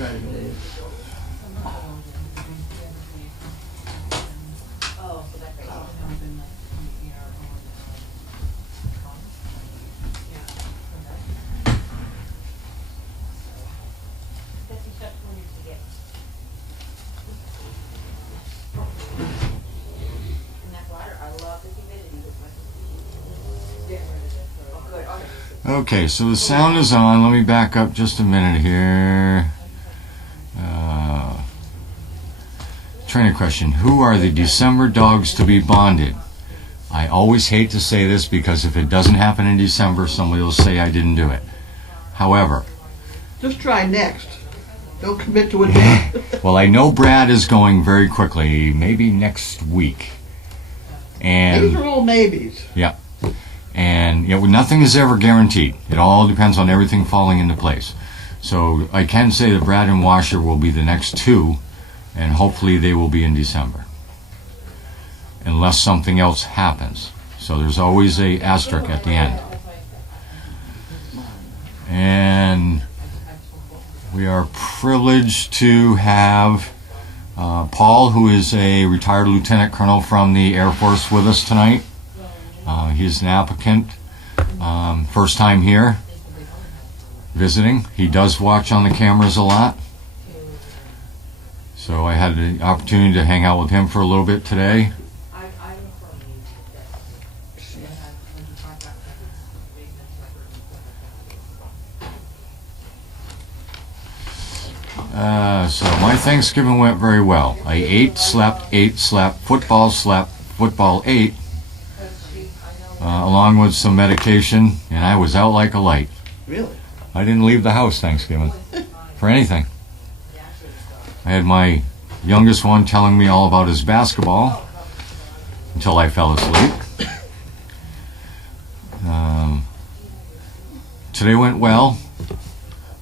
Friday days. Okay, so the sound is on. Let me back up just a minute here. Training question. Who are the December dogs to be bonded? I always hate to say this because if it doesn't happen in December, somebody will say I didn't do it. However, just try next. Don't commit to a date. Well, I know Brad is going very quickly, maybe next week. And these are all maybes. Yeah. And nothing is ever guaranteed. It all depends on everything falling into place. So I can say that Brad and Washer will be the next two, and hopefully they will be in December, unless something else happens. So there's always a asterisk at the end. And we are privileged to have Paul, who is a retired lieutenant colonel from the Air Force, with us tonight. He's an applicant, first time here, visiting. He does watch on the cameras a lot. So I had the opportunity to hang out with him for a little bit today. So my Thanksgiving went very well. I ate, slept, football, ate, along with some medication, and I was out like a light. Really? I didn't leave the house Thanksgiving for anything. I had my youngest one telling me all about his basketball until I fell asleep. Today went well.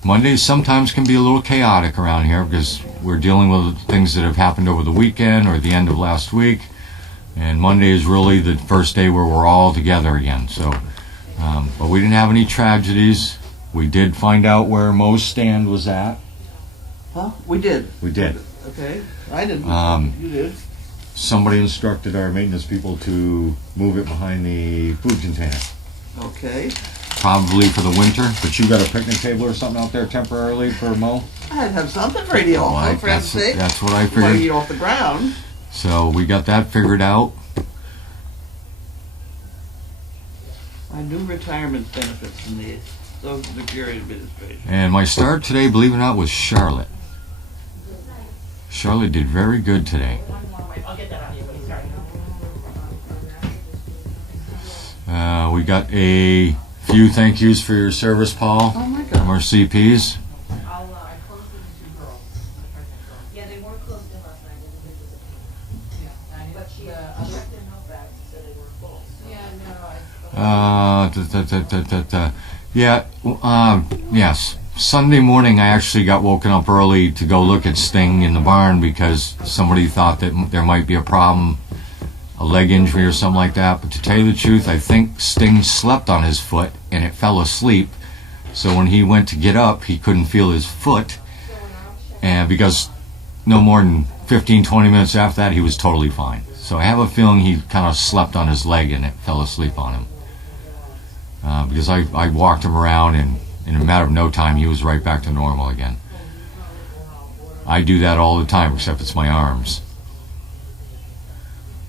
Mondays sometimes can be a little chaotic around here because we're dealing with things that have happened over the weekend or the end of last week. And Monday is really the first day where we're all together again. So, but we didn't have any tragedies. We did find out where Mo's stand was at. Huh? We did. We did. Okay. I didn't. You did. Somebody instructed our maintenance people to move it behind the food container. Okay. Probably for the winter, but you got a picnic table or something out there temporarily for Mo? I'd have something for you to eat for heaven's sake. That's what I You want figured. to eat off the ground. So we got that figured out. My new retirement benefits from the Social Security Administration. And my start today, believe it or not, was Charlotte. Charlotte did very good today. We got a few thank yous for your service, Paul. Oh my God. From our CPs. Yes. Sunday morning I actually got woken up early to go look at Sting in the barn because somebody thought that there might be a problem, a leg injury or something like that. But to tell you the truth, I think Sting slept on his foot and it fell asleep. So when he went to get up, he couldn't feel his foot. And because no more than 15-20 minutes after that, he was totally fine. So I have a feeling he kind of slept on his leg and it fell asleep on him. Because I walked him around and in a matter of no time he was right back to normal again. I do that all the time except it's my arms.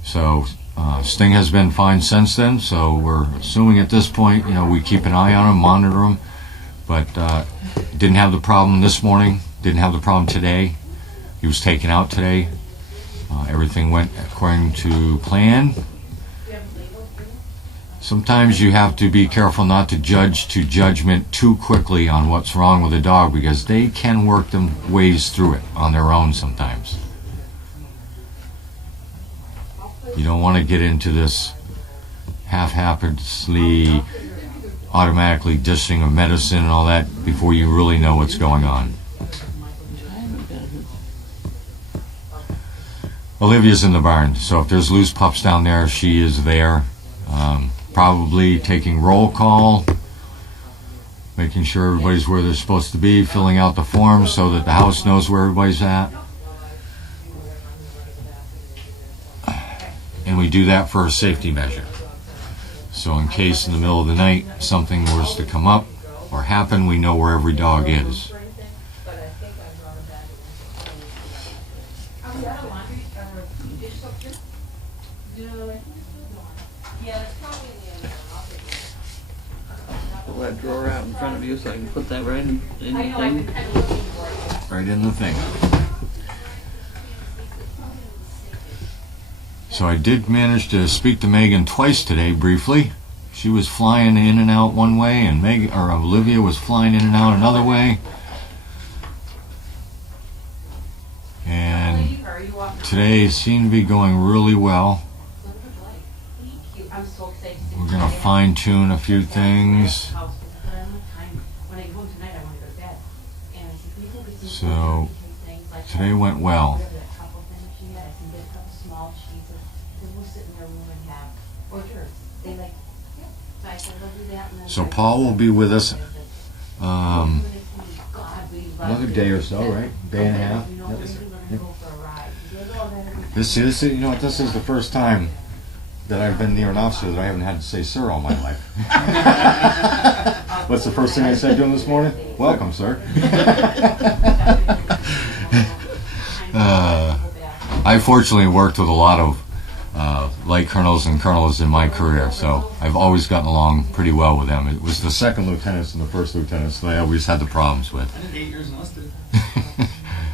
So Sting has been fine since then, so we're assuming at this point, we keep an eye on him, monitor him, but didn't have the problem this morning, didn't have the problem today. He was taken out today. Everything went according to plan. Sometimes you have to be careful not to judge to judgment too quickly on what's wrong with a dog because they can work them ways through it on their own sometimes. You don't want to get into this half-heartedly automatically dishing of medicine and all that before you really know what's going on. Olivia's in the barn, so if there's loose pups down there, she is there. Probably taking roll call. making sure everybody's where they're supposed to be, filling out the forms so that the house knows where everybody's at. And we do that for a safety measure. So in case in the middle of the night something was to come up or happen, we know where every dog is. Pull that drawer out in front of you so I can put that right in the thing. Right in the thing. So I did manage to speak to Megan twice today, briefly. She was flying in and out one way, and Olivia was flying in and out another way. And today seemed to be going really well. We're going to fine-tune a few things. So today went well. So Paul will be with us another day or so, right? Day and a half. Yep. This is, you know, this is the first time that I've been near an officer that I haven't had to say sir all my life. What's the first thing I said to him this morning? Welcome, sir. I fortunately worked with a lot of light colonels and colonels in my career, so I've always gotten along pretty well with them. It was the second lieutenants and the first lieutenants that I always had the problems with. I did 8 years enlisted.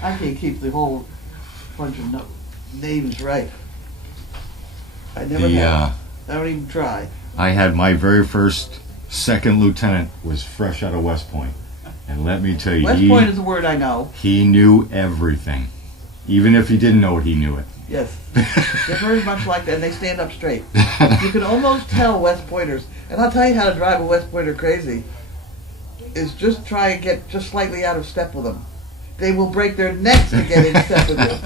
I can't keep the whole bunch of names right. I never have. I don't even try. I had my very first second lieutenant was fresh out of West Point, and let me tell you, West Point is a word I know. He knew everything, even if he didn't know it. He knew it. Yes, they're very much like that, and they stand up straight. You can almost tell West Pointers, and I'll tell you how to drive a West Pointer crazy, is just try and get just slightly out of step with them. They will break their necks to get in step with you.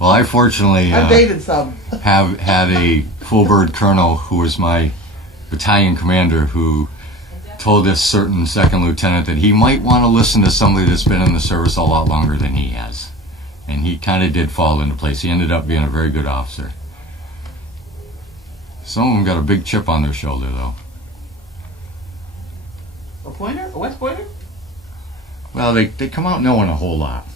Well, I fortunately I've dated some. have had a full bird colonel who was my battalion commander who told this certain second lieutenant that he might want to listen to somebody that's been in the service a lot longer than he has. And he kind of did fall into place. He ended up being a very good officer. Some of them got a big chip on their shoulder, though. A pointer? A West Pointer? Well, they come out knowing a whole lot.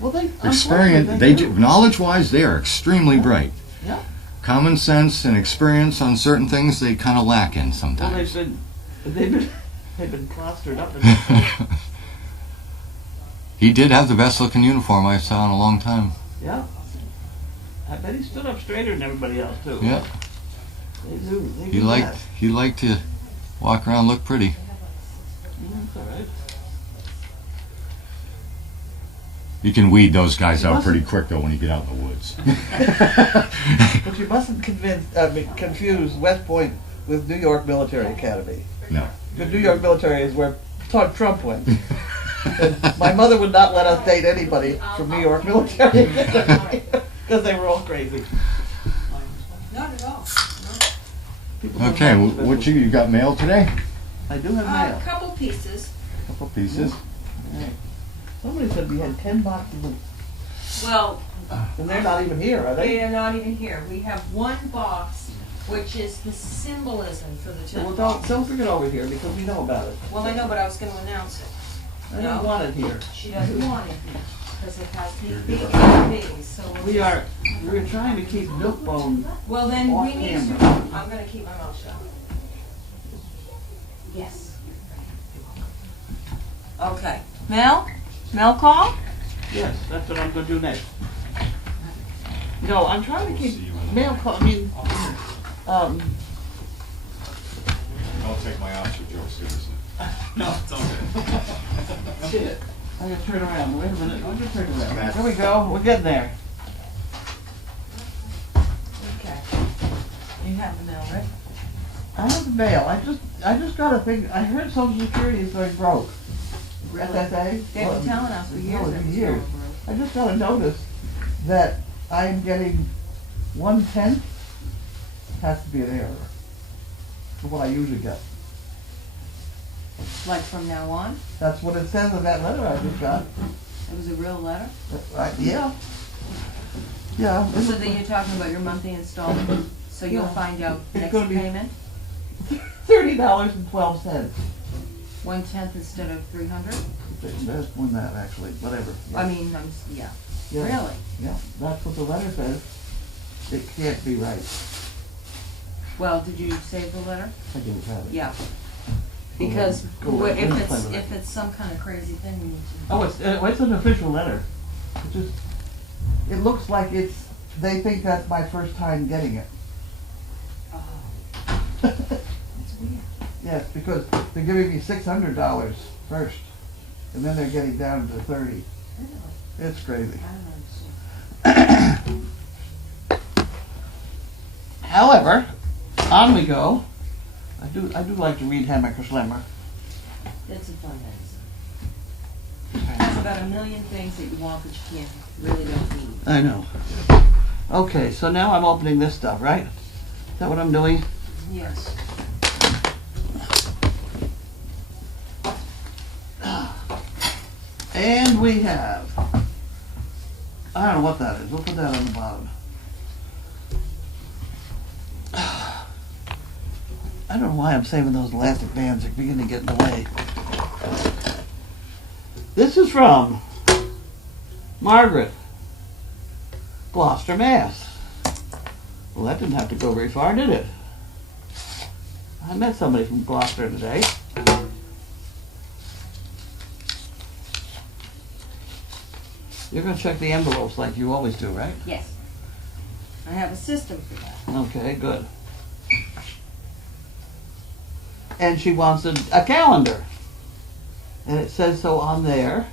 Well, they Experience, knowledge-wise, they are extremely bright. Yeah. Common sense and experience on certain things they kind of lack in Well, sometimes. they've been clustered up in this. He did have the best looking uniform I saw in a long time. Yeah. I bet he stood up straighter than everybody else too. Yeah. They do. He liked to walk around, look pretty. That's all right. You can weed those guys out pretty quick though when you get out in the woods. But you mustn't confuse West Point with New York Military Academy. No. The New York Military is where Trump went. And my mother would not let us date anybody from New York Military Academy because they were all crazy. Not at all. Okay, what you got mail today? I do have mail. A couple pieces. A couple pieces. Right. Somebody said we had 10 boxes of, Well, and they're not even here, are they they? are not even here. We have one box, which is the symbolism for the 10 Well, boxes. don't bring it over here because we know about it. Well, I know, but I was going to announce it. I don't want it here. She doesn't want it because it has big babies. So We're trying to keep Milkbone. Well, then off we need to. camera. I'm going to keep my mouth shut. Yes. Okay. Mail call? Yes, that's what I'm going to do next. No, I'm trying to keep mail call. Don't take my officer joke seriously. No, it's all good. Shit. I'm going to turn around. Wait a minute. I'm going to turn around. There we go. We're getting there. Okay. You have the mail, right? I have the mail. I just got a thing. I heard Social Security is going broke. Really? SSA? They've been telling us for years. that it's years. going broke. I just got a notice that I'm getting 1/10 has to be an error for what I usually get. Like from now on? That's what it says in that letter I just got. It was a real letter? Yeah. Yeah. So then you're talking about your monthly installment, so you'll Yeah. find out It's next gonna be- payment, $30.12. 1/10 instead of 300? That's more than that, actually. Whatever. I mean, yeah. Yeah. Really? Yeah, that's what the letter says. It can't be right. Well, did you save the letter? I didn't have it. Yeah. Because Go ahead. if Let me it's, play with if it's some kind of crazy thing, you need to. Oh, it's an official letter. It looks like they think that's my first time getting it. Oh, that's weird. Yes, because they're giving me $600 first, and then they're getting down to 30. Really? It's crazy. I don't understand. However, on we go. I do like to read Hammaker Schlemmer. It's a fun magazine. Has about a million things that you want, but you can't, really don't need. I know. Okay, so now I'm opening this stuff, right? Is that what I'm doing? Yes. And we have, I don't know what that is. We'll put that on the bottom. I don't know why I'm saving those elastic bands. They're beginning to get in the way. This is from Margaret, Gloucester, Mass. Well, that didn't have to go very far, did it? I met somebody from Gloucester today. You're going to check the envelopes like you always do, right? Yes. I have a system for that. Okay, good. And she wants a calendar. And it says so on there.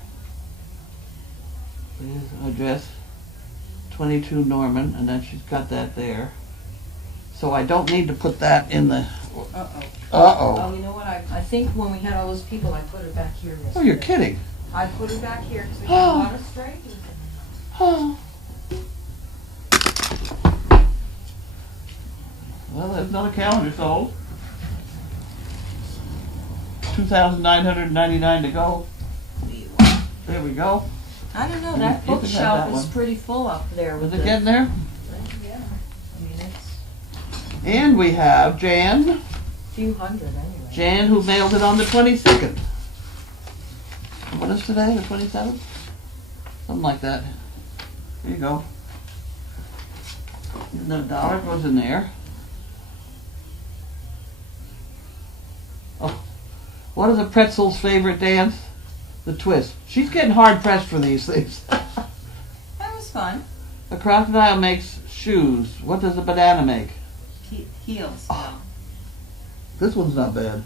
There's an address, 22 Norman, and then she's got that there. So I don't need to put that in the... Uh-oh. Uh-oh. Oh, you know what? I think when we had all those people, I put it back here yesterday. Oh, you're kidding. I put it back here because we had a lot of strangers. Oh. Well, there's another calendar sold. 2,999 to go. There we go. I don't know, You that can have bookshelf that is one. pretty full up there with Is it getting there? Yeah. I mean, it's And we have Jan. a few hundred anyway. Jan, who mailed it on the 22nd. What is today, the 27th? Something like that. There you go. And the dollar goes in there. Oh, what is a pretzel's favorite dance? The twist. She's getting hard pressed for these things. That was fun. A crocodile makes shoes. What does a banana make? Heels. Oh. This one's not bad.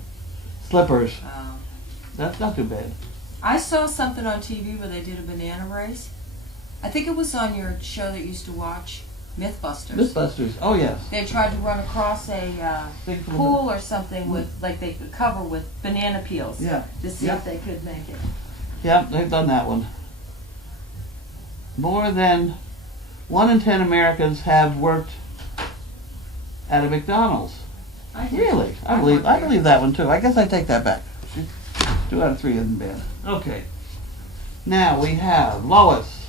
Slippers. Um, That's not too bad. I saw something on TV where they did a banana race. I think it was on your show that you used to watch, Mythbusters. Mythbusters. Oh, yes. They tried to run across a Big from the- pool or something with, like they could cover with banana peels Yeah. to see Yeah. if they could make it. Yep, they've done that one. More than 1 in 10 Americans have worked at a McDonald's. I did. Really? I worked there. believe that one too. I guess I take that back. 2 out of 3 isn't bad. Okay. Now we have Lois.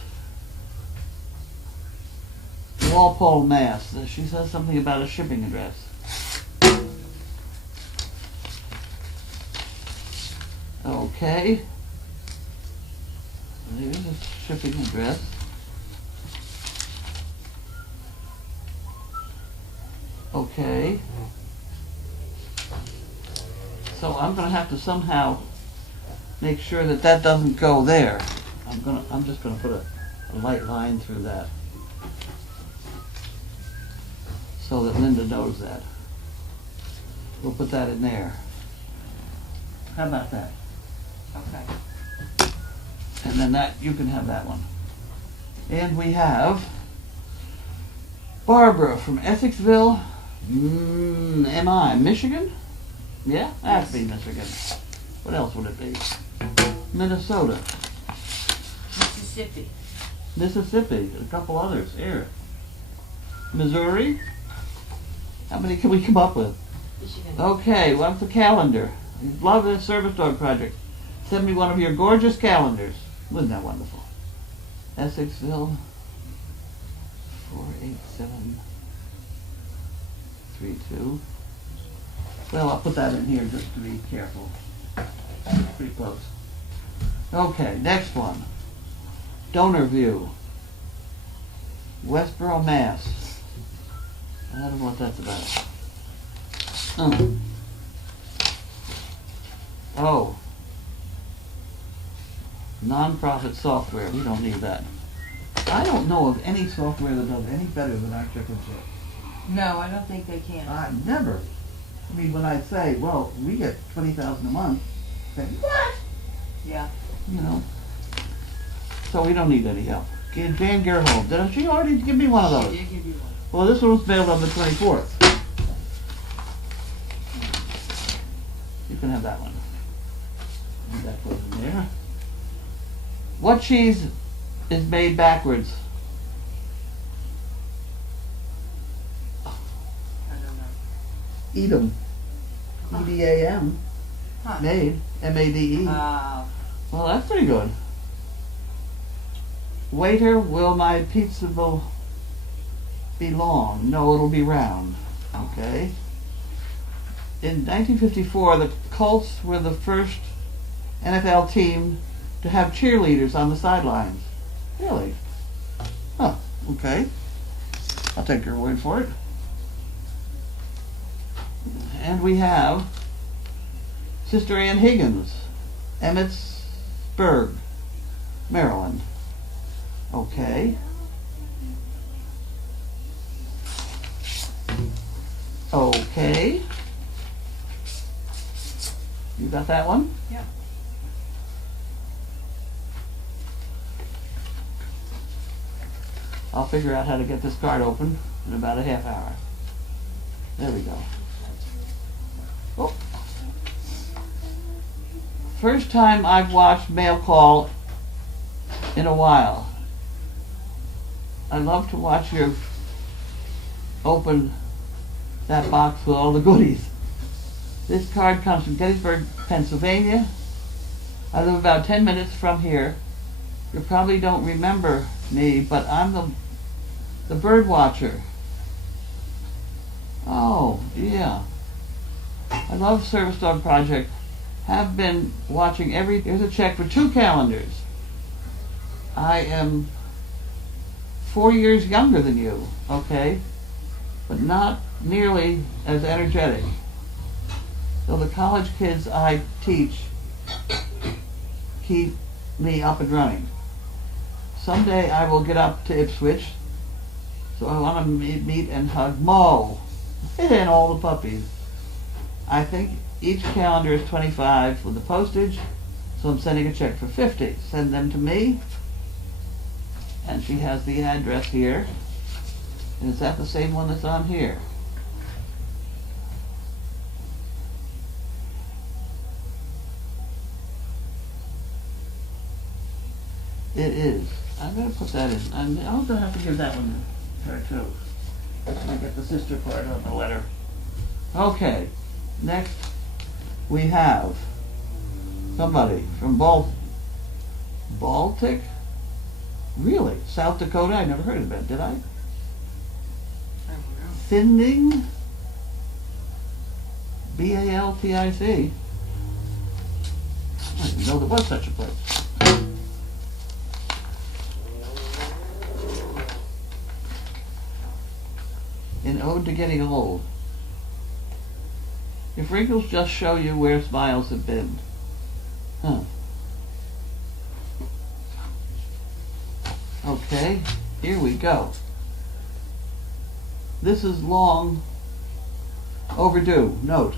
Walpole, Mass. She says something about a shipping address. Okay. There's a shipping address. Okay. So I'm gonna have to somehow make sure that that doesn't go there. I'm just gonna put a light line through that so that Linda knows that. We'll put that in there. How about that? Okay. And then that, you can have that one. And we have Barbara from Essexville, MI, Michigan? Yeah, that has to be Michigan. What else would it be? Minnesota, Mississippi. Mississippi, a couple others here. Missouri? How many can we come up with? Michigan. Okay, what's the calendar? Love the Service Dog Project. Send me one of your gorgeous calendars. Wasn't that wonderful? Essexville 48732. Well, I'll put that in here just to be careful. Pretty close. Okay, next one. Donor View. Westboro, Mass. I don't know what that's about. Oh. Non-profit software. We don't need that. I don't know of any software that does any better than our chicken shit. No, I don't think they can. I never. I mean, when I say, well, we get 20,000 a month, I say, what? Yeah. You know. So we don't need any help. Jan Gerhold, did she already give me one of those? She did give you one. Well, this one was mailed on the 24th. You can have that one. And that goes in there. What cheese is made backwards? I don't know. Edam. E-D-A-M. Huh. Made. M-A-D-E. Well, that's pretty good. Waiter, will my pizza be long? No, it'll be round. Okay. In 1954, the Colts were the first NFL team to have cheerleaders on the sidelines. Really? Huh. Okay. I'll take your word for it. And we have Sister Ann Higgins, Emmitsburg, Maryland. Okay. Okay. You got that one? Yeah. I'll figure out how to get this card open in about a half hour. There we go. Oh. First time I've watched Mail Call in a while. I love to watch you open that box with all the goodies. This card comes from Gettysburg, Pennsylvania. I live about 10 minutes from here. You probably don't remember me, but I'm the bird watcher. Oh, yeah. I love Service Dog Project. Have been watching here's a check for 2 calendars. I am 4 years younger than you, okay? But not nearly as energetic. So the college kids I teach keep me up and running. Someday I will get up to Ipswich, so I want to meet and hug Mo and all the puppies. I think each calendar is $25 with the postage, so I'm sending a check for $50. Send them to me, and she has the address here. And is that the same one that's on here? It is. I'm going to put that in. I'm also have to give that one to her too. I get the sister part on the letter. Okay. Next, we have somebody from Baltic? Really? South Dakota? I never heard of that, did I? Thinning? B-A-L-T-I-C. I didn't know there was such a place. An ode to getting old. If wrinkles just show you where smiles have been. Huh. Okay, here we go. This is long overdue. Note.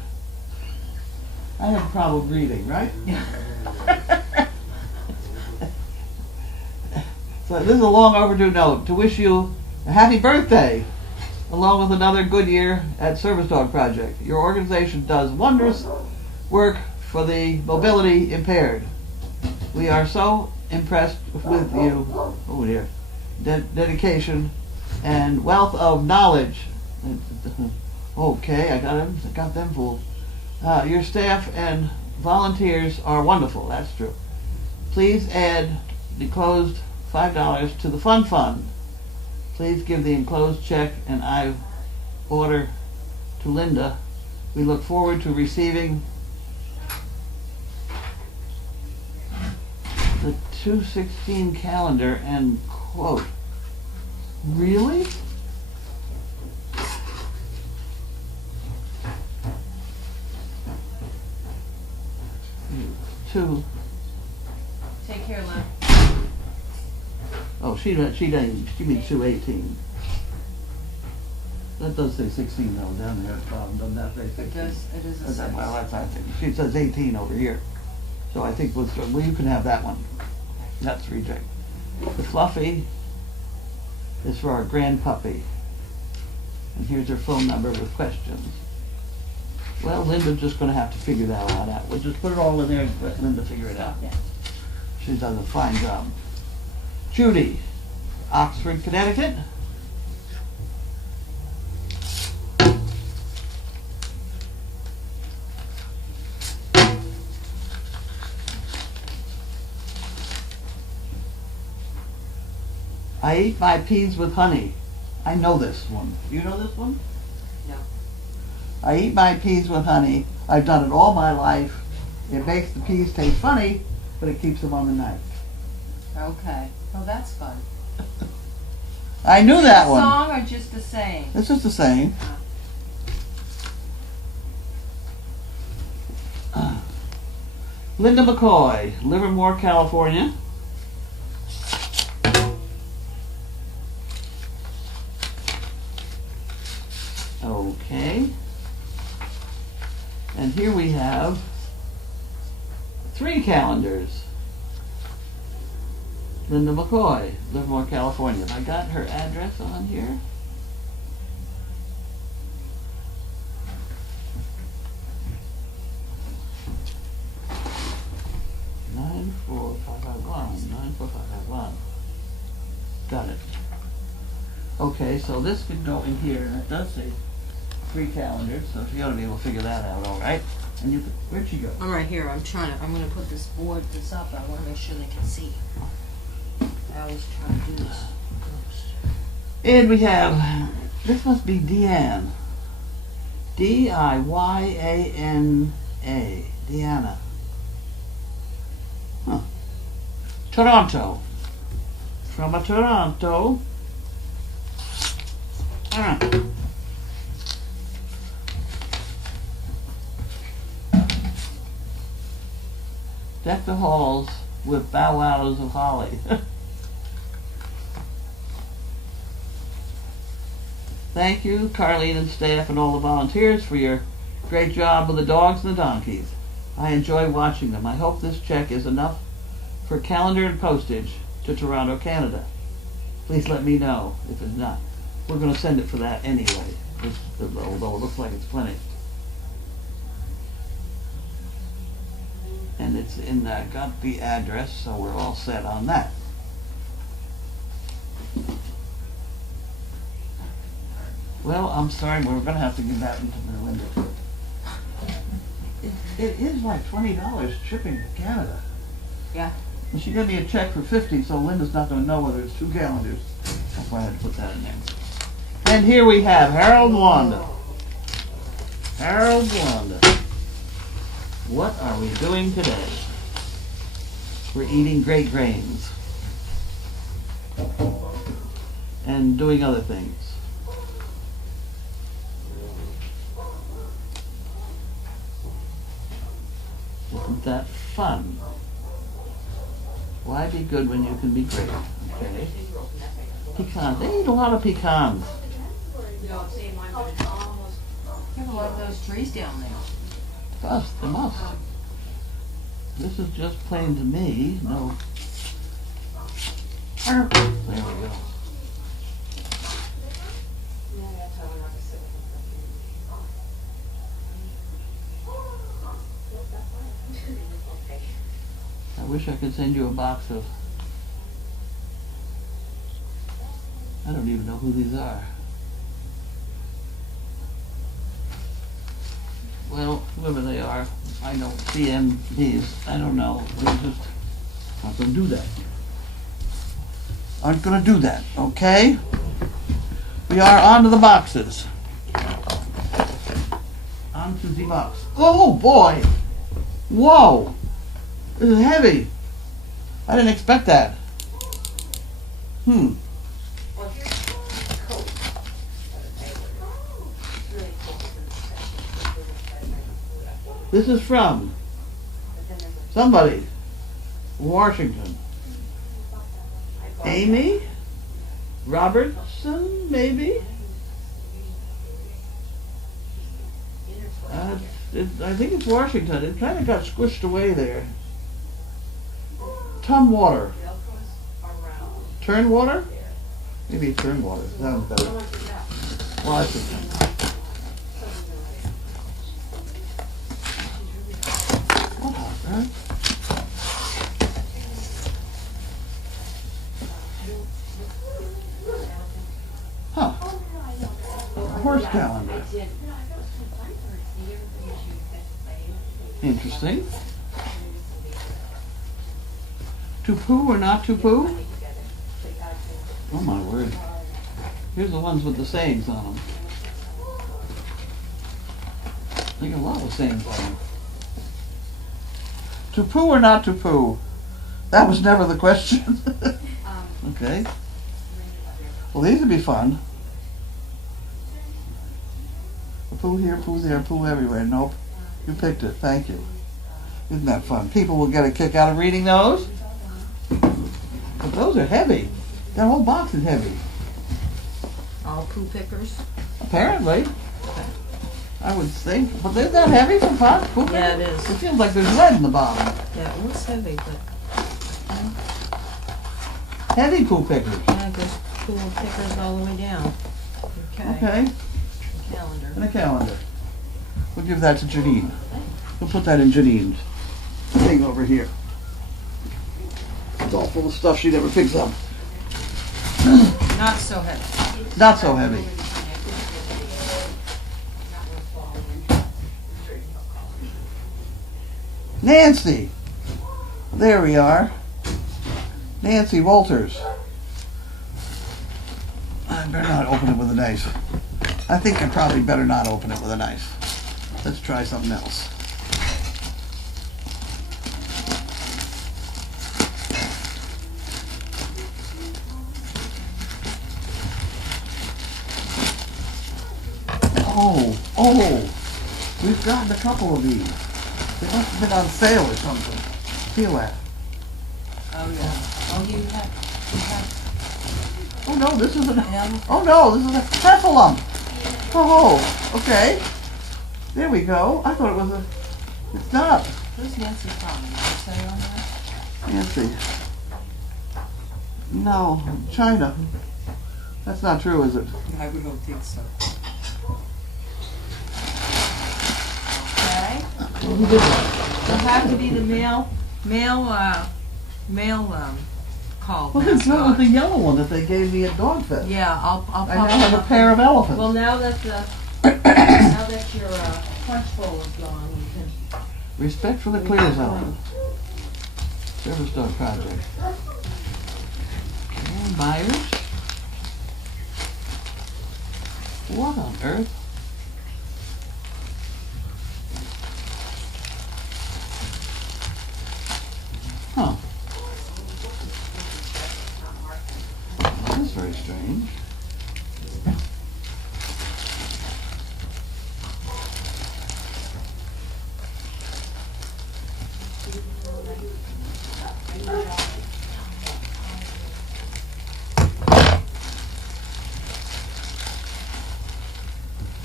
I have a problem reading, right? So this is a long overdue note to wish you a happy birthday, along with another good year at Service Dog Project. Your organization does wondrous work for the mobility impaired. We are so impressed with you, oh dear, dedication and wealth of knowledge. Okay, I got them fooled. Your staff and volunteers are wonderful, that's true. Please add the enclosed $5 to the fund. Please give the enclosed check and I order to Linda. We look forward to receiving the 2/16 calendar and quote. Really? Two. Take care, Lynn. Oh, she means 2/18. That does say 16 though down there at the bottom. Doesn't that say 16? It does. It is a six. Well, that's I think. She says 18 over here. So I think well, you can have that one. That's reject. The fluffy is for our grand puppy. And here's her phone number with questions. Well, Linda's just going to have to figure that all out. We'll just put it all in there and let Linda figure it out. Yeah. She does a fine job. Judy, Oxford, Connecticut. I eat my peas with honey. I know this one. You know this one? No. I eat my peas with honey. I've done it all my life. It makes the peas taste funny, but it keeps them on the knife. Okay. Well, that's fun. I knew that A one. song or just a saying? It's just the same. Linda McCoy, Livermore, California. Okay. And here we have 3 calendars. Linda McCoy, Livermore, California. Have I got her address on here? Nine four five five one. Got it. Okay, so this could go in here, and it does say 3 calendars, so she ought to be able to figure that out, all right? And you, where'd she go? I'm right here. I'm going to put this up. I want to make sure they can see. I always try to do this. And we have, this must be Deanne. D-I-Y-A-N-A. Deanna. Huh. Toronto. From a Toronto. Deck the halls with bow wows of holly. Thank you, Carlene and staff and all the volunteers for your great job with the dogs and the donkeys. I enjoy watching them. I hope this check is enough for calendar and postage to Toronto, Canada. Please let me know if it's not. We're going to send it for that anyway, although it looks like it's plenty. And it's in got the address, so we're all set on that. Well, I'm sorry, we're going to have to give that into Melinda. It is like $20 shipping to Canada. Yeah. And she gave me a check for $50, so Linda's not going to know whether it's 2 calendars. That's why I had to put that in there. And here we have Harold Wanda. Harold Wanda. What are we doing today? We're eating great grains. And doing other things. Isn't that fun? Why be good when you can be great? Okay. Pecans. They eat a lot of pecans. You have a lot of those trees down there. They must. This is just plain to me. No. There we go. I wish I could send you a box of, I don't even know who these are. well, whoever they are, I don't, CMPs, I don't know, they're just not gonna do that. Aren't gonna do that, okay? We are on to the boxes. On to the box. Oh boy! Whoa! This is heavy. I didn't expect that. This is from somebody. Washington. Amy? Robertson, maybe? I think it's Washington. It kind of got squished away there. Tumwater. Turnwater? Maybe it's Turnwater. Sounds better. Washington. What on earth? Huh. A horse calendar. Interesting. To poo or not to poo? Oh my word. Here's the ones with the sayings on them. They got a lot of sayings on them. To poo or not to poo? That was never the question. Okay. Well, these would be fun. Poo here, poo there, poo everywhere. Nope. You picked it. Thank you. Isn't that fun? People will get a kick out of reading those. But those are heavy. That whole box is heavy. All poo pickers? Apparently. I would think. But isn't that heavy for pot? Poo pickers? Yeah, it is. It feels like there's lead in the bottom. Yeah, it looks heavy, but Heavy poo pickers. yeah, it goes poo pickers all the way down. Okay. Calendar. And a calendar. We'll give that to Janine. We'll put that in Janine's thing over here. It's all full of stuff she never picks up. Not so heavy. Not so heavy. Nancy. There we are. Nancy Walters. I better not open it with a knife. I think I probably better not open it with a knife. Let's try something else. Oh, we've gotten a couple of these. They must have been on sale or something. Feel that. Oh, yeah. Oh, you have. Oh no, this is a. Yeah. Oh no, this is a heffalump. Oh, okay. There we go. I thought it was a. It's not. Who's Nancy from? Did you say on that? Nancy. No, China. That's not true, is it? I would don't think so. Okay. Who did that? It'll have to be the mail call. Well, it's not with the yellow one that they gave me at Dog Fest. Yeah, I'll I pop now it have a up. pair of elephants. Well, now that your punch bowl is gone, you can. Respect for the clear zone. Service Dog Project. And Myers. What on earth? Huh. That's very strange.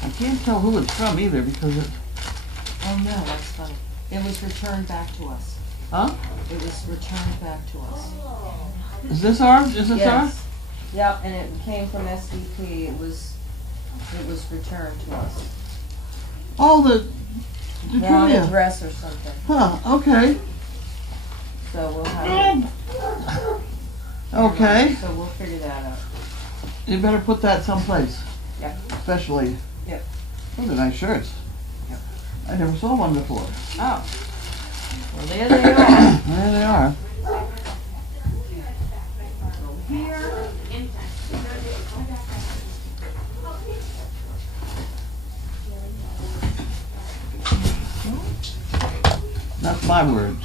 I can't tell who it's from either because it. Oh no, that's funny. It was returned back to us. Huh? It was returned back to us. Is this ours? Is this ours? Yes. Yep, and it came from SDP. It was returned to us. Oh, the Wrong trivia. address or something. Huh, okay. So we'll have it. Okay. So we'll figure that out. You better put that someplace. Yep. Especially. Yep. Those are nice shirts. Yep. I never saw one before. Oh. Well, there they are. There they are. Here. That's my words.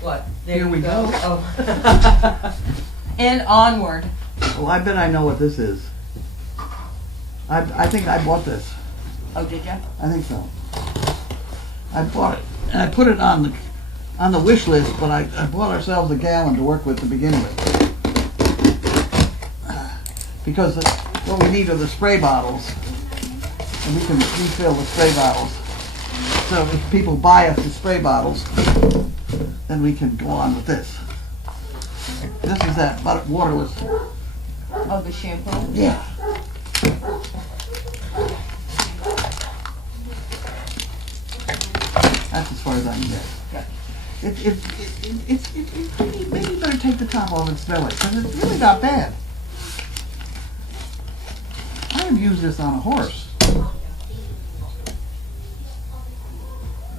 What? There Here you we go. Oh. And onward. Well, I bet I know what this is. I think I bought this. Oh, did you? I think so. I bought it, and I put it on the wish list, but I bought ourselves a gallon to work with to begin with. Because what we need are the spray bottles, and we can refill the spray bottles. So if people buy us the spray bottles, then we can go on with this. This is that waterless. Oh, the shampoo? Yeah. That's as far as I can get. Maybe you better take the top off and smell it, because it's really not bad. I have used this on a horse.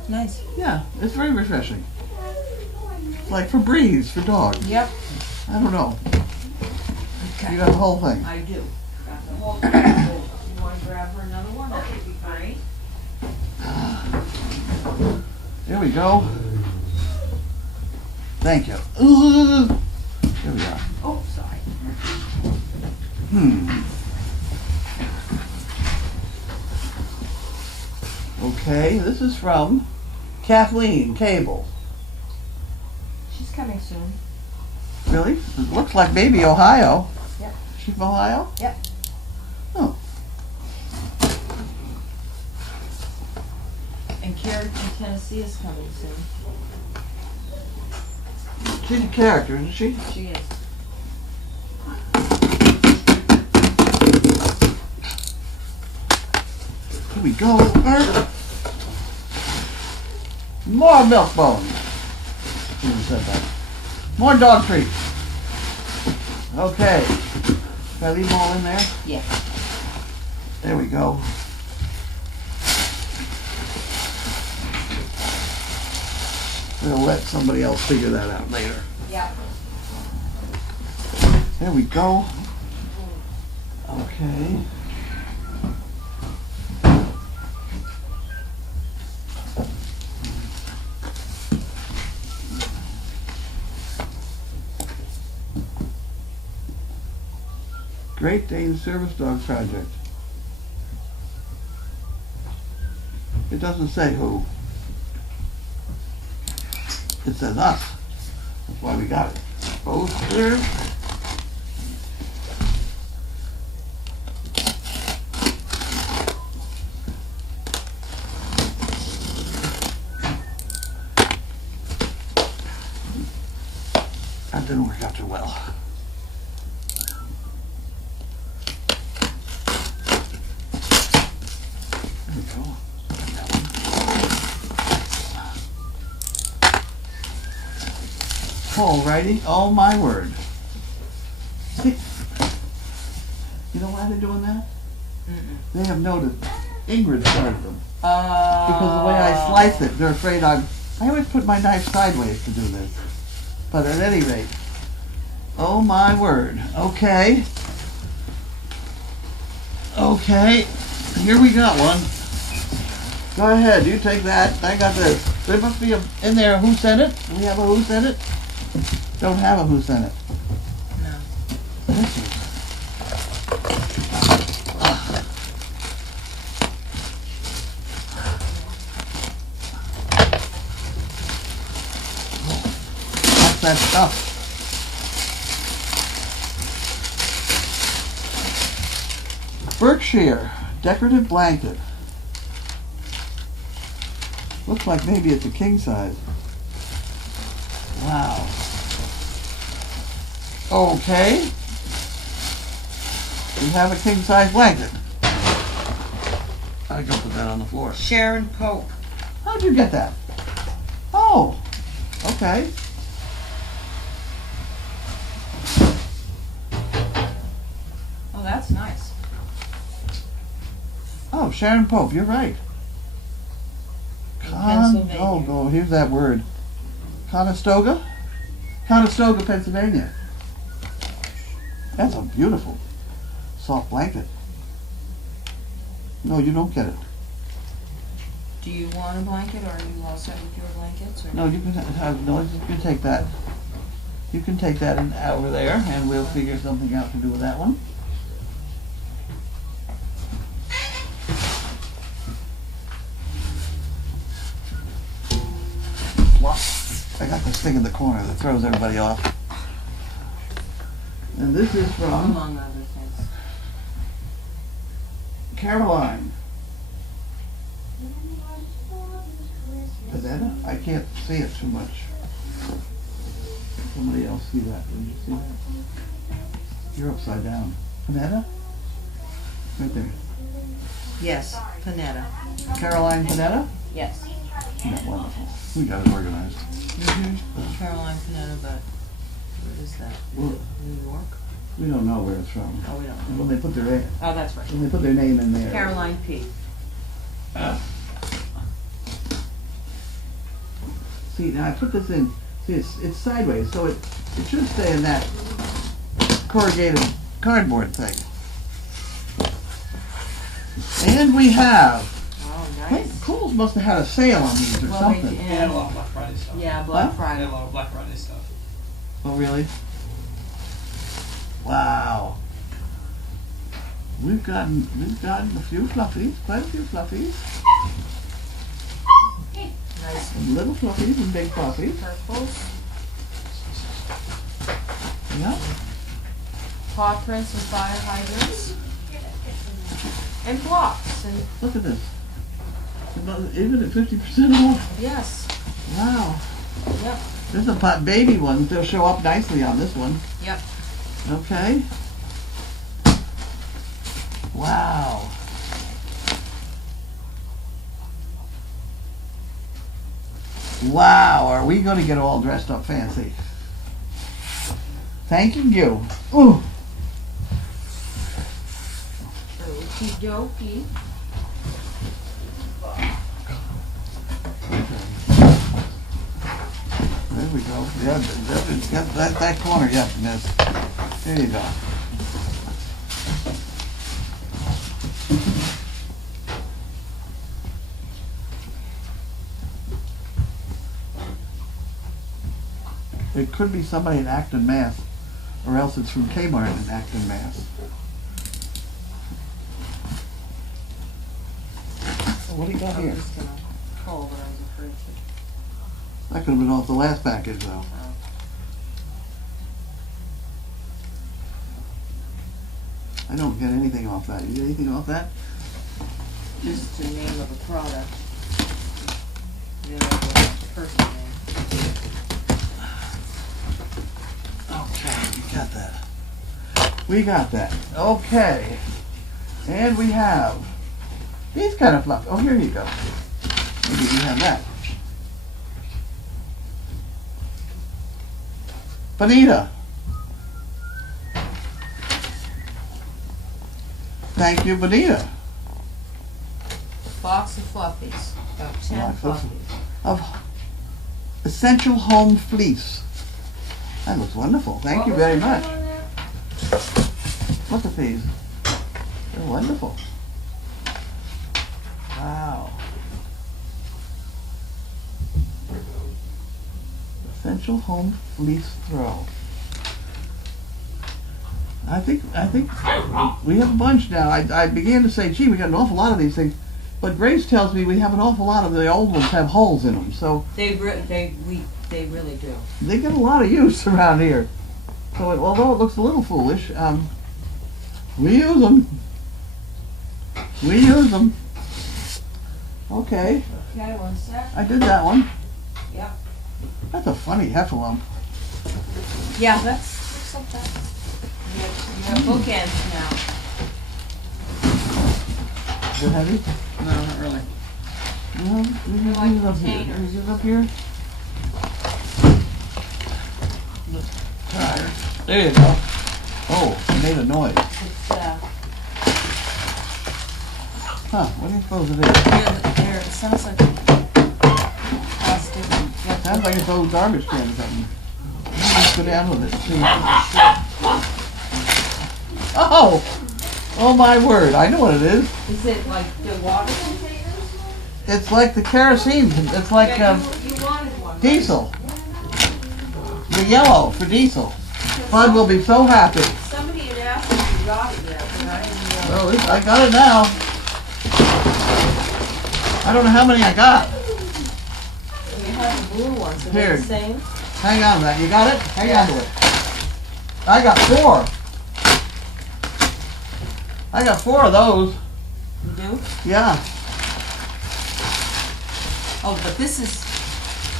Nice. Yeah, it's very refreshing. It's like for breeze, for dogs. Yep. I don't know. Okay. You got the whole thing. I do. Got the whole thing. You want to grab her another one? That would be great. There we go. Thank you. There we are. Oh, sorry. Okay, this is from Kathleen Cable. She's coming soon. Really? It looks like maybe Ohio. Yep. She from Ohio? Yep. Oh. And Karen from Tennessee is coming soon. She's a character, isn't she? She is. Here we go. More milk bones. Who said that? More dog treats. Okay. Can I leave them all in there? Yeah. There we go. We'll let somebody else figure that out later. Yeah. There we go. Okay. Great Dane Service Dog Project. It doesn't say who. It says us. That's why we got it. Poster. That didn't work out too well. There we go. That one. Alrighty, oh my word. See, you know why they're doing that? They have noticed Ingrid started them. Because the way I slice it, they're afraid I always put my knife sideways to do this. But at any rate, oh my word. Okay. Okay, here we got one. Go ahead, you take that. I got this. There must be in there a who sent it. Do we have a who sent it? Don't have a who sent it. No. This is. What's that stuff? Berkshire decorative blanket. Looks like maybe it's a king size. Wow. Okay. We have a king size blanket. I can put that on the floor. Sharon Pope. How'd you get that? Oh, okay. Oh, that's nice. Oh, Oh, Sharon Pope, you're right. Pennsylvania. Oh, here's that word. Conestoga? Conestoga, Pennsylvania. That's a beautiful soft blanket. No, you don't get it. Do you want a blanket, or are you all set with your blankets? Or? No, you can take that. You can take that over there, and we'll figure something out to do with that one. I got this thing in the corner that throws everybody off. And this is from Among other things. Caroline. Banana? I can't see it too much. Somebody else see that? Did you see that? You're upside down. Panetta? Right there. Yes, Panetta. Caroline Panetta? Yes. Yeah, wonderful. We got it organized. Caroline Panetta, but where is that? Well, New York? we don't know where it's from. Oh, we don't. And when they put their Oh, that's right. when they put their name in there. Caroline P. See, now I put this in. See, it's sideways, so it should stay in that corrugated cardboard thing. And we have. Oh, I think nice. Kohl's must have had a sale on these or Well, something. they They had a did. lot of Black Friday stuff. Yeah, Black Huh? They Friday. had a lot of Black Friday stuff. Oh, really? Wow. We've gotten a few fluffies, quite a few fluffies. Nice Some little fluffies and big fluffies. purples. Yeah. Paw prints and fire hydrants. And blocks. And Look at this. Even at 50% off. yes. Wow. Yep. There's a baby one. They'll show up nicely on this one. Yep. Okay. Wow. Wow, are we going to get all dressed up fancy? Thank you. Ooh. Okie dokie. There we go. Yeah, that corner, yeah, miss. There you go. It could be somebody in Acton, Mass, or else it's from Kmart in Acton, Mass. So what do you got I here? was just gonna call, but I was afraid to. That could have been off the last package, though. I don't get anything off that. You get anything off that? Just the name of a product. You know, the person name. Okay, we got that. We got that. Okay. And we have these kind of fluff. Oh, here you go. Maybe you have that. Bonita. Thank you, Bonita. Box of fluffies. About 10 Box of- fluffies. Of Essential Home Fleece. That looks wonderful. Thank you very much. Look at these. They're wonderful. Wow. Essential Home Fleece Throw. I think we have a bunch now. I began to say, gee, we got an awful lot of these things. But Grace tells me we have an awful lot of the old ones have holes in them. So They really do. they get a lot of use around here. So although it looks a little foolish, we use them. We use them. Okay, Okay, one sec. I did that one. Yep. That's a funny heffalump. Yeah, that's something. You have bookends now. Is it heavy? No, not really. No, we can like leave it up here. containers. Is it up here? Alright, there you go. Oh, it made a noise. It's Huh, what do you suppose it is? Yeah, there, it sounds like plastic. Sounds like it's old garbage can or something. Let's go down with it. See. Oh! Oh my word, I know what it is. Is it like the water containers? It's like the kerosene. It's like You wanted one. diesel. The yellow for diesel. Bud will be so happy. Somebody had asked if you got it yet, but I didn't know. Well, I got it now. I don't know how many I got. You have the blue ones, are they Here. the same? Hang on to that. You got it? Hang on to it. I got 4. I got 4 of those. You do? Yeah. Oh, but this is,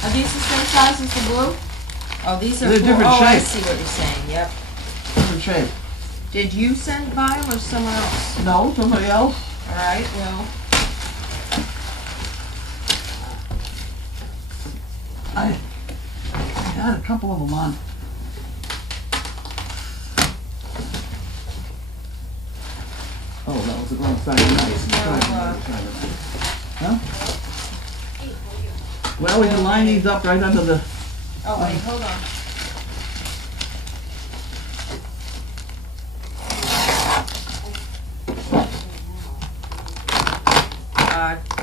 are these the same size as the blue? Oh, these are They're blue. different Oh, I shape. see what you're saying, yep. Different shape. Did you send it by them or someone else? No, somebody else. All right, well, I had a couple of them on. Oh, that was the wrong side of the knife. Huh? Well, we can line these up right under the... oh wait, hold on.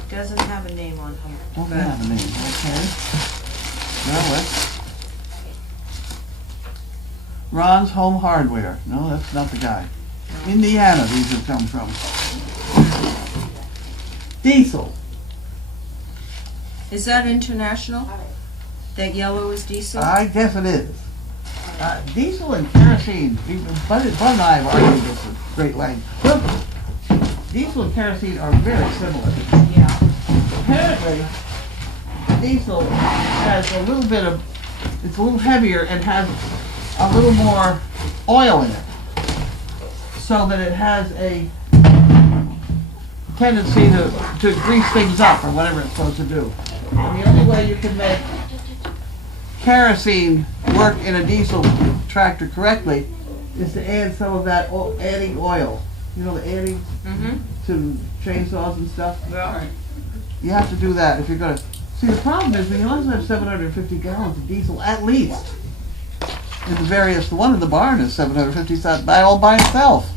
Doesn't have a name on here. Doesn't have a name, okay. Well, let's... Ron's Home Hardware. No, that's not the guy. Indiana, these have come from. Diesel. Is that international? That yellow is diesel? I guess it is. Diesel and kerosene. Bud and I have argued this at great length. Diesel and kerosene are very similar. Yeah. Apparently, diesel has a little bit of, it's a little heavier and has a little more oil in it. So that it has a tendency to grease things up or whatever it's supposed to do. And the only way you can make kerosene work in a diesel tractor correctly is to add some of that adding oil. You know, the adding Mm-hmm. to chainsaws and stuff. Yeah. You have to do that if you're going to. See, the problem is we only have 750 gallons of diesel at least. In the various, the one in the barn is 750 all by itself.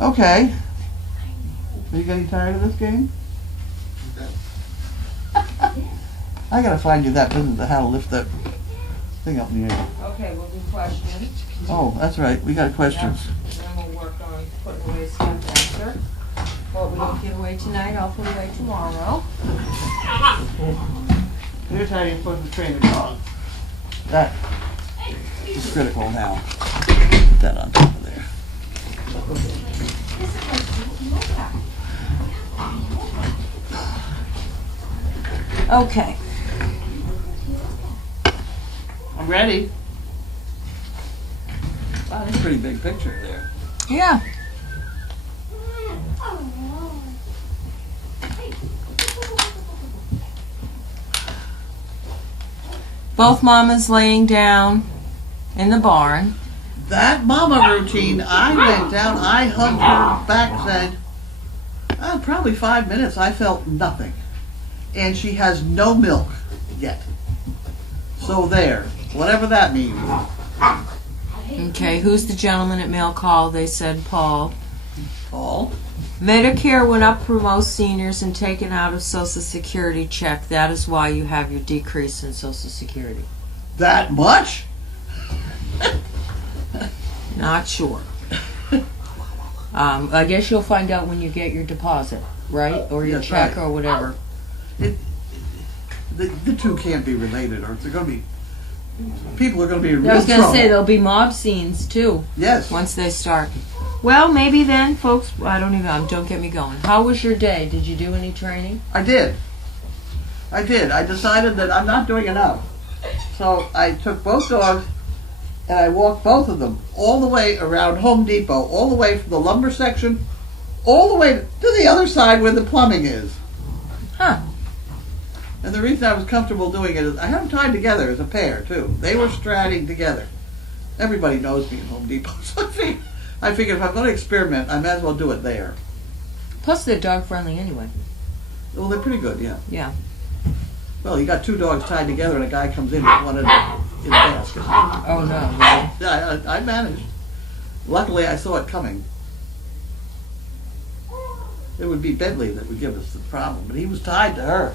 Okay. Are you getting tired of this game? I gotta find you that business of how to lift that thing up in the air. Okay, we'll do questions. Oh, that's right. We got questions. Then we'll work on putting away step answer. What we don't give away tonight, I'll put away tomorrow. Here's how you're supposed to train a dog. That is critical now. Put that on top of there. Okay. I'm ready. Wow, that's a pretty big picture there. Yeah. Both mamas laying down in the barn. That mama routine, I went down, I hugged her back, said, probably 5 minutes, I felt nothing. And she has no milk yet. So there, whatever that means. Okay, who's the gentleman at Mail Call? They said Paul. Paul? Medicare went up for most seniors and taken out of Social Security check. That is why you have your decrease in Social Security. That much? Not sure. I guess you'll find out when you get your deposit, right? Or your That's check right. or whatever. The two can't be related, or they're going to be, people are going to be in I real was going to trouble. say there'll be mob scenes too Yes. once they start. Well, maybe then, folks. I don't even. Don't get me going. How was your day? Did you do any training? I did. I decided that I'm not doing enough. So I took both dogs and I walked both of them all the way around Home Depot, all the way from the lumber section, all the way to the other side where the plumbing is. Huh. And the reason I was comfortable doing it is I have them tied together as a pair, too. They were stratting together. Everybody knows me at Home Depot. So I figured if I'm going to experiment, I might as well do it there. Plus, they're dog friendly anyway. Well, they're pretty good, yeah. Yeah. Well, you got two dogs tied together and a guy comes in with one in the basket. Oh no. Really? Yeah, I managed. Luckily, I saw it coming. It would be Bentley that would give us the problem, but he was tied to her.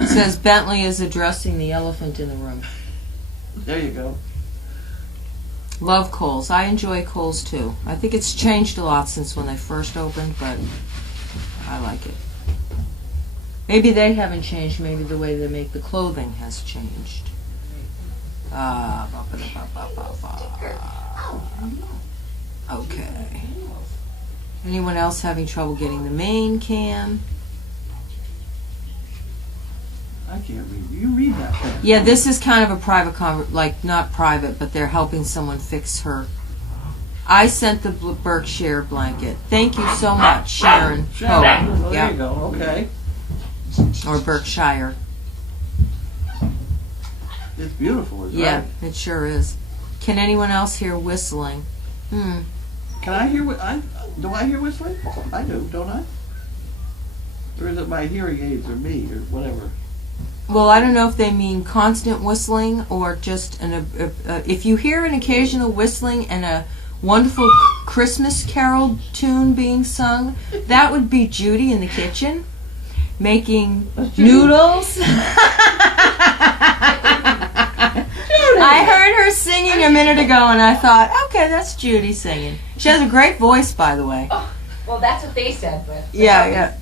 It says Bentley is addressing the elephant in the room. There you go. Love Kohl's. I enjoy Kohl's too. I think it's changed a lot since when they first opened, but I like it. Maybe they haven't changed. Maybe the way they make the clothing has changed. Okay. Anyone else having trouble getting the main cam? I can't read. You read that thing. Yeah, this is kind of a private not private, but they're helping someone fix her. I sent the Berkshire blanket. Thank you so much, Sharon. Sharon. Oh, Well, there yeah. you go. Okay. Or Berkshire. It's beautiful, isn't Yeah, it? it sure is. Can anyone else hear whistling? Can I hear do I hear whistling? I do, don't I? Or is it my hearing aids or me or whatever? Well, I don't know if they mean constant whistling or just if you hear an occasional whistling and a wonderful Christmas carol tune being sung, that would be Judy in the kitchen making noodles. I heard her singing a minute ago and I thought, okay, that's Judy singing. She has a great voice, by the way. Oh, well, that's what they said, but... Yeah.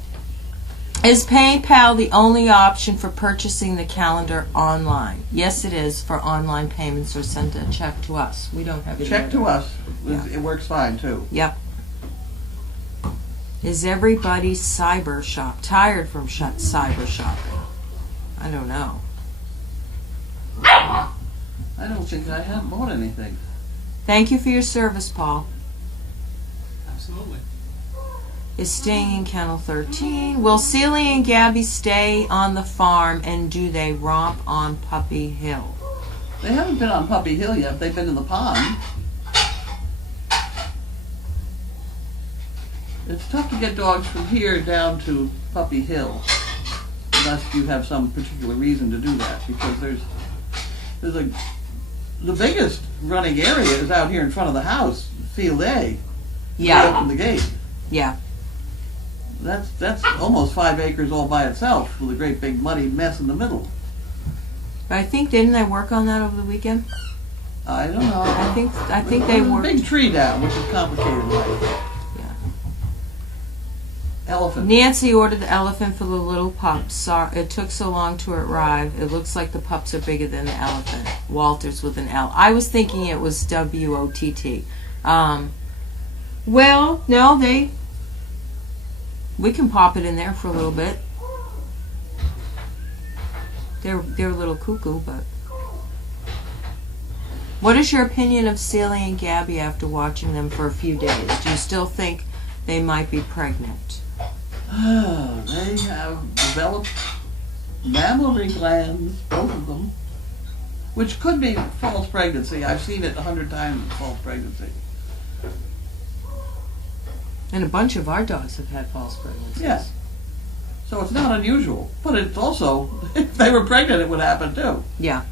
Is PayPal the only option for purchasing the calendar online? Yes, it is for online payments, or send a check to us. We don't have it. Check to us. Yeah. It works fine too. Yep. Is everybody tired from cyber shopping? I don't know. I don't think I have bought anything. Thank you for your service, Paul. Absolutely. Is staying in Kennel 13. Will Celia and Gabby stay on the farm, and do they romp on Puppy Hill? They haven't been on Puppy Hill yet. They've been in the pond. It's tough to get dogs from here down to Puppy Hill, unless you have some particular reason to do that, because the biggest running area is out here in front of the house, Field A. Yeah. They open the gate. Yeah. That's almost 5 acres all by itself, with a great big muddy mess in the middle. But I think, didn't they work on that over the weekend? I don't know. I think they There's a worked. big tree down, which is complicated life. Yeah. Elephant. Nancy ordered the elephant for the little pups. It took so long to arrive. It looks like the pups are bigger than the elephant. Walters with an L. I was thinking it was WOTT. Well, no, we can pop it in there for a little bit. They're a little cuckoo, but. What is your opinion of Celia and Gabby after watching them for a few days? Do you still think they might be pregnant? They have developed mammary glands, both of them, which could be false pregnancy. I've seen it 100 times, false pregnancy. And a bunch of our dogs have had false pregnancies. Yes. So it's not unusual. But it's also, if they were pregnant, it would happen too. Yeah.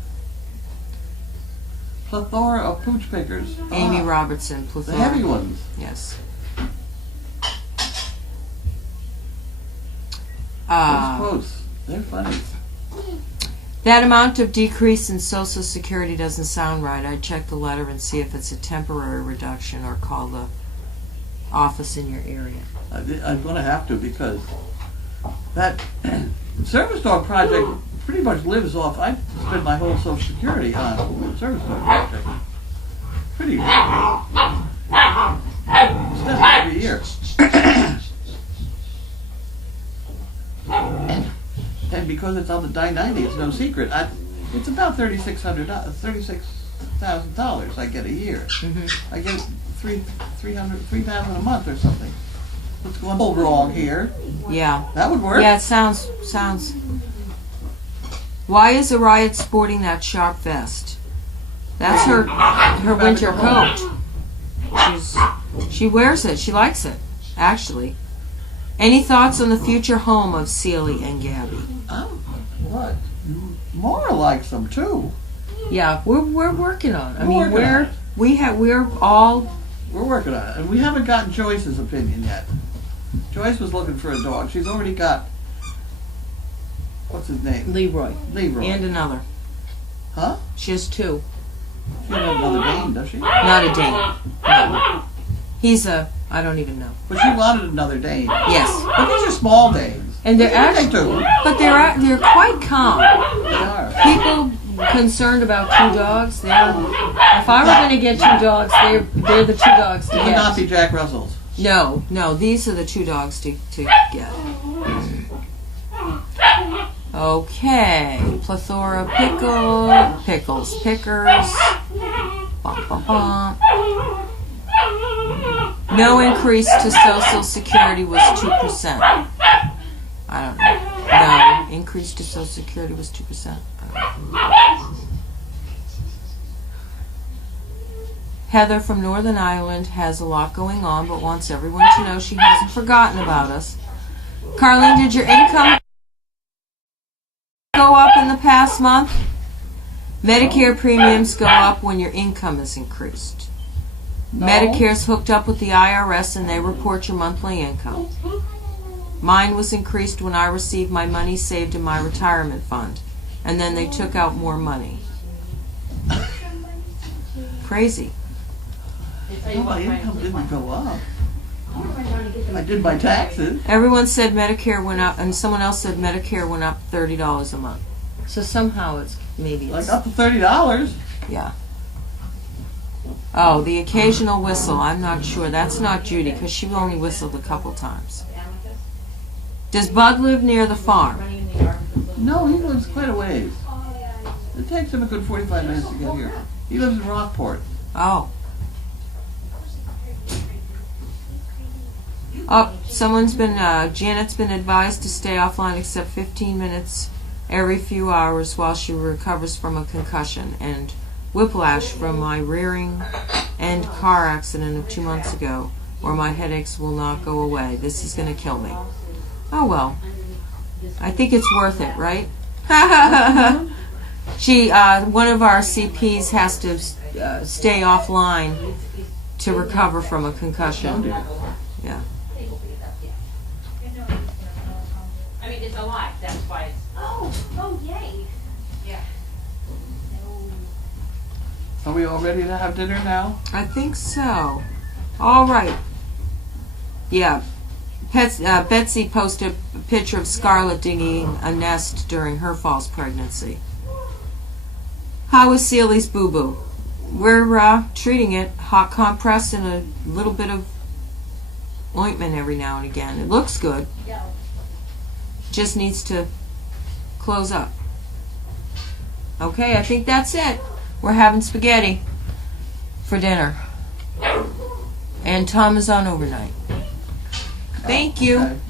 Plethora of pooch pickers. Amy Robertson, The plethora. heavy ones. Yes. Those quotes, they're funny. That amount of decrease in Social Security doesn't sound right. I'd check the letter and see if it's a temporary reduction, or call the office in your area. I'm going to have to, because that service dog project pretty much lives off. I spent my whole Social Security on the service dog project. Pretty steady every year. And because it's on the Die-90, it's no secret. It's about $36,000 I get a year. Mm-hmm. I get $3,000 a month or something. What's going on wrong here? Yeah. That would work. Yeah, it sounds. Why is Araya sporting that sharp vest? That's her winter coat. she wears it. She likes it, actually. Any thoughts on the future home of Celie and Gabby? Oh, what? Maura likes them too. Yeah, we're working on it. I We're mean, working on it. we're all. We're working on it, and we haven't gotten Joyce's opinion yet. Joyce was looking for a dog. She's already got, what's his name? Leroy. Leroy. And another. Huh? She has two. She doesn't have another Dane, does she? Not a Dane. No. He's I don't even know. But she wanted another Dane. Yes. But these are small Danes. And they're What do actually, they do? but they're quite calm. They are. People concerned about two dogs. If I were going to get two dogs, they're the two dogs to They would not get. be Jack Russells. No, these are the two dogs to get. Okay, plethora pickles, pickers. Bum, bum, bum. No increase to Social Security was 2%. I don't know. No, increase to Social Security was 2%. Heather from Northern Ireland has a lot going on, but wants everyone to know she hasn't forgotten about us. Carlene, did your income go up in the past month? Medicare premiums go up when your income is increased. No. Medicare's hooked up with the IRS and they report your monthly income. Mine was increased when I received my money saved in my retirement fund, and then they took out more money. Crazy. No, my income didn't go up. I did my taxes. Everyone said Medicare went up, and someone else said Medicare went up $30 a month. So somehow it's Like up to $30. yeah. Oh, the occasional whistle. I'm not sure. That's not Judy because she only whistled a couple times. Does Bud live near the farm? No, he lives quite a ways. It takes him a good 45 minutes to get here. He lives in Rockport. Oh. Oh, Janet's been advised to stay offline except 15 minutes every few hours while she recovers from a concussion and whiplash from my rearing end car accident of 2 months ago, or my headaches will not go away. This is going to kill me. Oh well. I think it's worth it, right? One of our CPs has to stay offline to recover from a concussion. Yeah. I mean, it's a lot, that's why it's. Oh, yay. Yeah. Are we all ready to have dinner now? I think so. All right. Yeah. Betsy posted a picture of Scarlett digging a nest during her false pregnancy. How is Celie's boo-boo? We're treating it. Hot compress and a little bit of ointment every now and again. It looks good. Just needs to close up. Okay, I think that's it. We're having spaghetti for dinner. And Tom is on overnight. Thank you.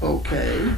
Okay.